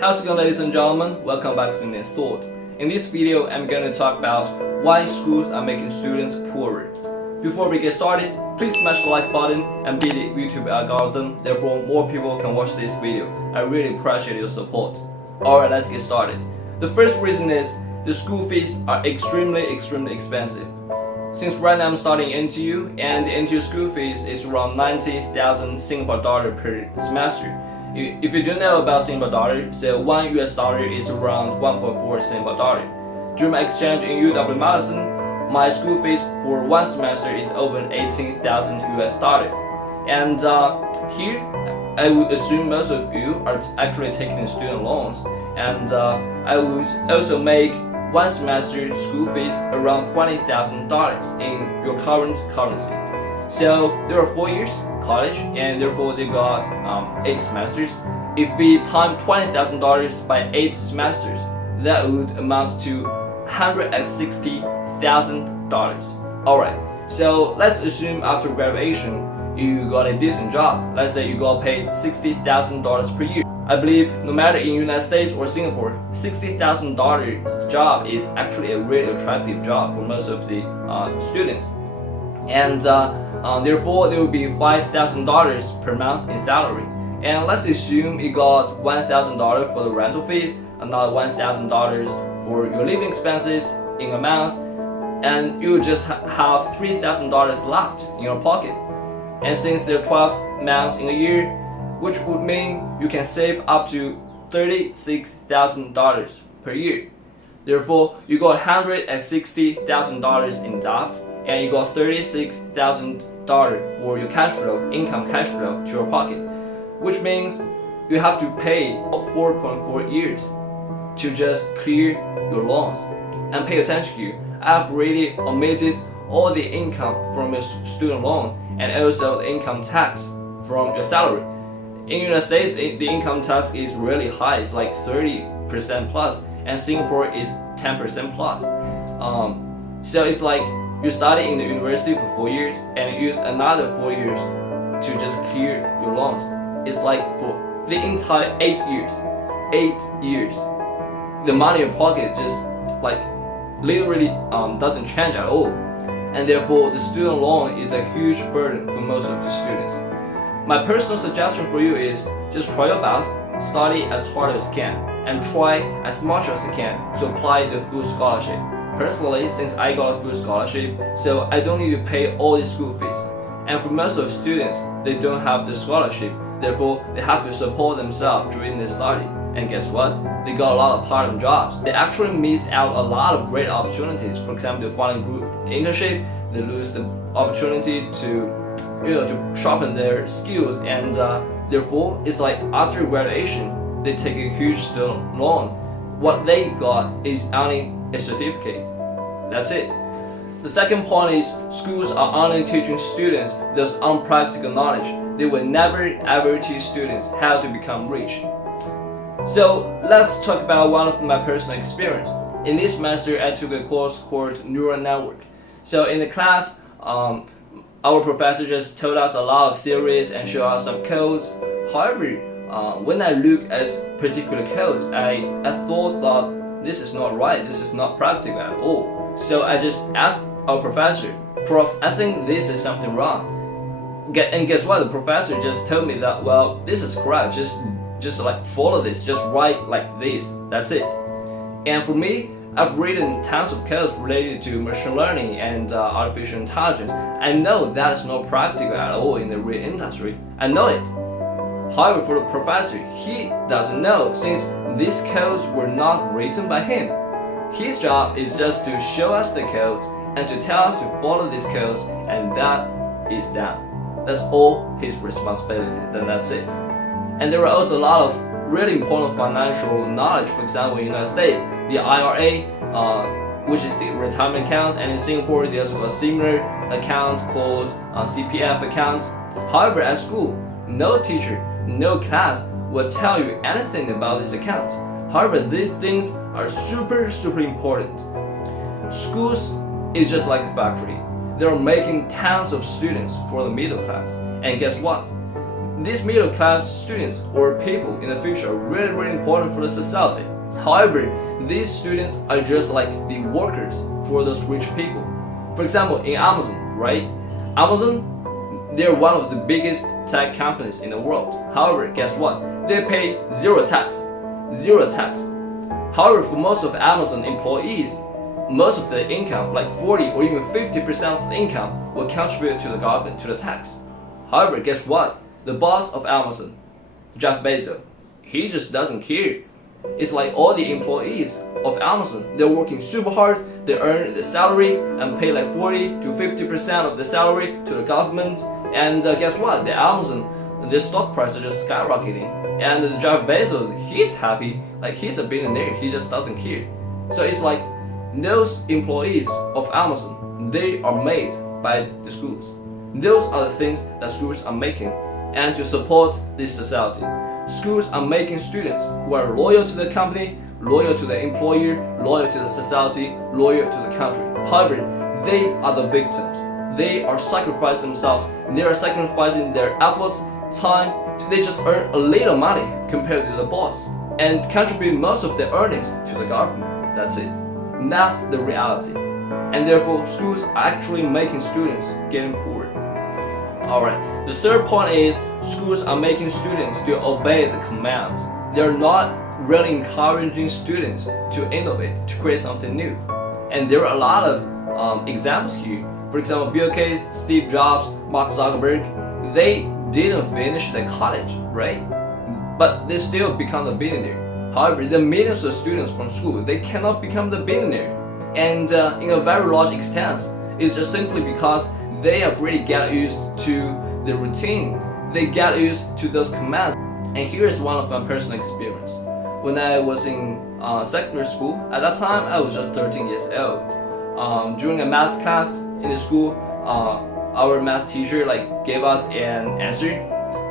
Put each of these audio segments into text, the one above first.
How's it going, ladies and gentlemen? Welcome back to Next Thought. In this video, I'm going to talk about why schools are making students poorer. Before we get started, please smash the like button and beat the YouTube algorithm, therefore more people can watch this video. I really appreciate your support. Alright, let's get started. The first reason is the school fees are extremely expensive. Since right now I'm studying NTU, and the NTU school fees is around 90,000 Singapore dollar per semester. If you don't know about Singapore dollar, so $1 is around 1.4 Singapore dollar. During my exchange in UW Madison, my school fees for one semester is over 18,000 dollar. And here, I would assume most of you are actually taking student loans, and I would also make one semester school fees around $20,000 in your current currency. So there are 4 years college, and therefore they got 8 semesters. If we time $20,000 by 8 semesters, that would amount to $160,000. Alright, so let's assume after graduation you got a decent job. Let's say you got paid $60,000 per year. I believe no matter in United States or Singapore, $60,000 job is actually a really attractive job for most of the students. And therefore there will be $5,000 per month in salary. And let's assume you got $1,000 for the rental fees, another $1,000 for your living expenses in a month, and you just have $3,000 left in your pocket. And since there are 12 months in a year, which would mean you can save up to $36,000 per year. Therefore, you got $160,000 in debt, and you got $36,000 for your cash flow, income cash flow to your pocket, which means you have to pay 4.4 years to just clear your loans. And pay attention here, I've already omitted all the income from your student loan and also the income tax from your salary. In the United States, the income tax is really high, it's like 30% plus, and Singapore is 10% plus. So it's like you study in the university for 4 years and use another 4 years to just clear your loans. It's like for the entire 8 years. 8 years. The money in your pocket just like literally doesn't change at all. And therefore the student loan is a huge burden for most of the students. My personal suggestion for you is just try your best, study as hard as you can, and try as much as you can to apply the full scholarship. Personally, since I got a full scholarship, so I don't need to pay all the school fees. And for most of the students, they don't have the scholarship, therefore they have to support themselves during their study. And guess what? They got a lot of part-time jobs. They actually missed out a lot of great opportunities. For example, they find a group internship, they lose the opportunity to sharpen their skills, and therefore it's like after graduation they take a huge student loan. What they got is only a certificate. That's it. The second point is schools are only teaching students those unpractical knowledge. They will never ever teach students how to become rich. So let's talk about one of my personal experience. In this semester I took a course called Neural Network. So in the class, our professor just told us a lot of theories and showed us some codes. However, when I look at particular codes, I thought that this is not right, this is not practical at all. So I just asked our professor, Prof, I think this is something wrong. And guess what? The professor just told me that, well, this is correct, just like follow this, just write like this, that's it. And for me, I've written tons of codes related to machine learning and artificial intelligence. I know that is not practical at all in the real industry. I know it. However, for the professor, he doesn't know, since these codes were not written by him. His job is just to show us the codes and to tell us to follow these codes, and that is done. That's all his responsibility, then that's it. And there are also a lot of really important financial knowledge. For example, in the United States, the IRA, which is the retirement account, and in Singapore there's a similar account called CPF account. However, at school, no teacher, no class will tell you anything about this account. However, these things are super important. Schools is just like a factory. They're making tons of students for the middle class. And guess what? these middle class students or people in the future are really, really important for the society. However, these students are just like the workers for those rich people. For example, in Amazon, right? Amazon, they're one of the biggest tech companies in the world. However, guess what? They pay zero tax. Zero tax. However, for most of Amazon employees, most of the income, like 40 or even 50% of the income, will contribute to the government, to the tax. However, guess what? The boss of Amazon, Jeff Bezos, he just doesn't care. It's like all the employees of Amazon, they're working super hard, they earn the salary and pay like 40 to 50% of the salary to the government. And guess what? The Amazon, the stock price is just skyrocketing. And Jeff Bezos, he's happy, like he's a billionaire, he just doesn't care. So it's like those employees of Amazon, they are made by the schools. Those are the things that schools are making, and to support this society. Schools are making students who are loyal to the company, loyal to the employer, loyal to the society, loyal to the country. However, they are the victims. They are sacrificing themselves, they are sacrificing their efforts, time. They just earn a little money compared to the boss and contribute most of their earnings to the government. That's it. And that's the reality. And therefore, schools are actually making students getting poor. Alright, the third point is schools are making students to obey the commands. They're not really encouraging students to innovate, to create something new. And there are a lot of examples here. For example, Bill Gates, Steve Jobs, Mark Zuckerberg, they didn't finish the college, right? But they still become a billionaire. However, the millions of students from school, they cannot become the billionaire. And in a very large extent, it's just simply because they have really got used to the routine. They got used to those commands. And here's one of my personal experience. When I was in secondary school, at that time I was just 13 years old. During a math class in the school, our math teacher gave us an answer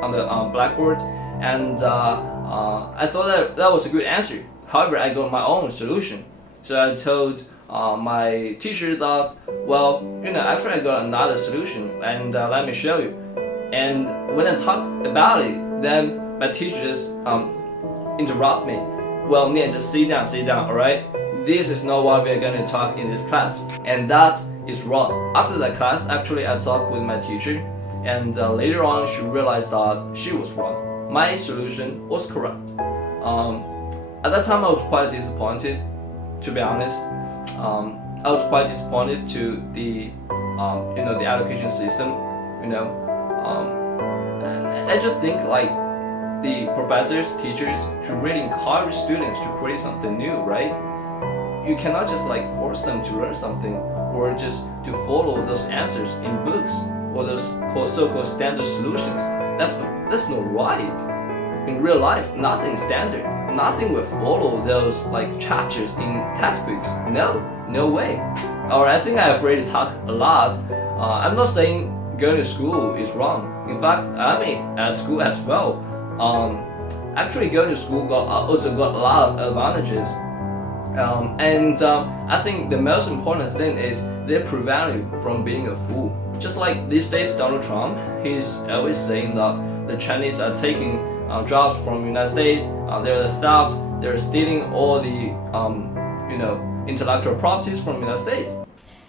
on the blackboard, and I thought that was a good answer. However, I got my own solution. So I told my teacher that, well, actually I got another solution, and let me show you. And when I talked about it, then my teacher just interrupt me. Well, Nian, just sit down, alright? This is not what we're going to talk in this class. And that is wrong. After that class, actually I talked with my teacher, and later on she realized that she was wrong. My solution was correct. At that time I was quite disappointed, to be honest. I was quite disappointed to the the education system. I just think the professors, teachers should really encourage students to create something new, right? You cannot just force them to learn something, or just to follow those answers in books or those so-called standard solutions. That's not right. In real life, nothing's standard. Nothing will follow those chapters in textbooks. No way. Alright, I think I have already talked a lot. I'm not saying going to school is wrong. In fact, I mean at school as well. Actually, going to school also got a lot of advantages. I think the most important thing is they prevent you from being a fool. Just like these days, Donald Trump, he's always saying that the Chinese are taking jobs from the United States. They're the theft. They're stealing all the intellectual properties from the United States.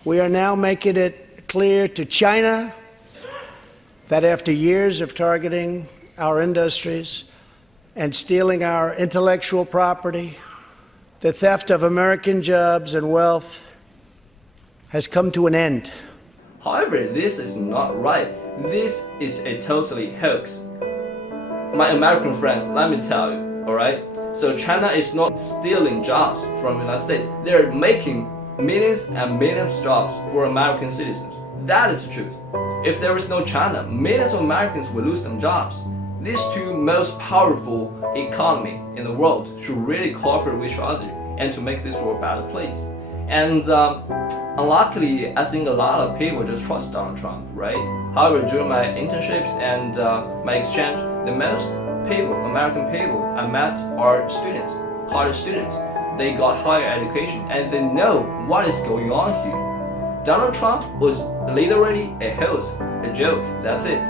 We are now making it clear to China that after years of targeting our industries and stealing our intellectual property, the theft of American jobs and wealth has come to an end. However, this is not right. This is a totally hoax. My American friends, let me tell you, alright? So China is not stealing jobs from the United States. They're making millions and millions of jobs for American citizens. That is the truth. If there is no China, millions of Americans will lose their jobs. These two most powerful economies in the world should really cooperate with each other and to make this world a better place. And unluckily, I think a lot of people just trust Donald Trump, right? However, during my internships and my exchange, the most people, American people I met are students, college students. They got higher education and they know what is going on here. Donald Trump was literally a hoax, a joke, that's it.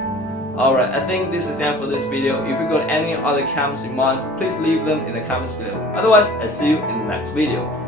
Alright, I think this is the end for this video. If you got any other comments in mind, please leave them in the comments below. Otherwise, I'll see you in the next video.